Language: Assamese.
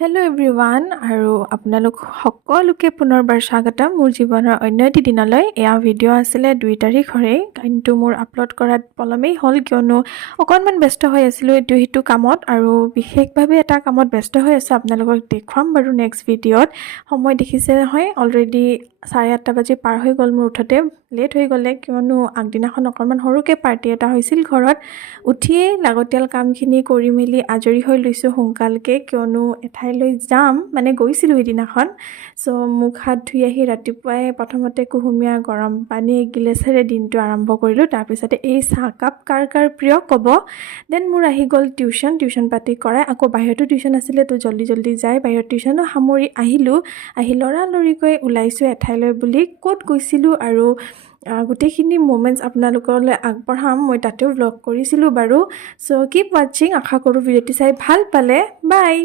হেল্ল' এভৰিৱান আৰু আপোনালোক সকলোকে পুনৰবাৰ স্বাগতম মোৰ জীৱনৰ অন্য এটি দিনলৈ। এয়া ভিডিঅ' আছিলে 2 তাৰিখৰে, কিন্তু মোৰ আপলোড কৰাত পলমেই হ'ল কিয়নো অকণমান ব্যস্ত হৈ আছিলোঁ এইটো সিটো কামত, আৰু বিশেষভাৱে এটা কামত ব্যস্ত হৈ আছোঁ। আপোনালোকক দেখুৱাম বাৰু নেক্সট ভিডিঅ'ত। সময় দেখিছে নহয়, অলৰেডি 8:30 বাজি পাৰ হৈ গ'ল। মোৰ উঠোতে লেট হৈ গ'লে কিয়নো আগদিনাখন অকণমান সৰুকৈ পাৰ্টি এটা হৈছিল ঘৰত। উঠিয়েই লাগতিয়াল কামখিনি কৰি মেলি আজৰি হৈ লৈছোঁ সোনকালকৈ, কিয়নো এঠাইলৈ যাম, মানে গৈছিলোঁ সেইদিনাখন। চ' মুখ হাত ধুই আহি ৰাতিপুৱাই প্ৰথমতে কুহুমীয়া গৰম পানী এগিলাচেৰে দিনটো আৰম্ভ কৰিলোঁ। তাৰপিছতে এই চাহকাপ কাৰ কাৰ প্ৰিয় ক'ব। দেন মোৰ আহি গ'ল টিউশ্যন পাতি কৰাই, আকৌ বাহিৰতো টিউশ্যন আছিলে, তো জল্দি যাই বাহিৰত টিউশ্যনো সামৰি আহিলোঁ। আহি লৰালৰিকৈ ওলাইছোঁ এঠাইলৈ বুলি। ক'ত গৈছিলোঁ আৰু গোটেইখিনি মোমেণ্টছ আপোনালোকলৈ আগবঢ়াম। মই তাতেও ভ্লগ কৰিছিলোঁ বাৰু। চ' কিপ ৱাটছিং। আশা কৰোঁ ভিডিঅ'টি চাই ভাল পালে। বাই।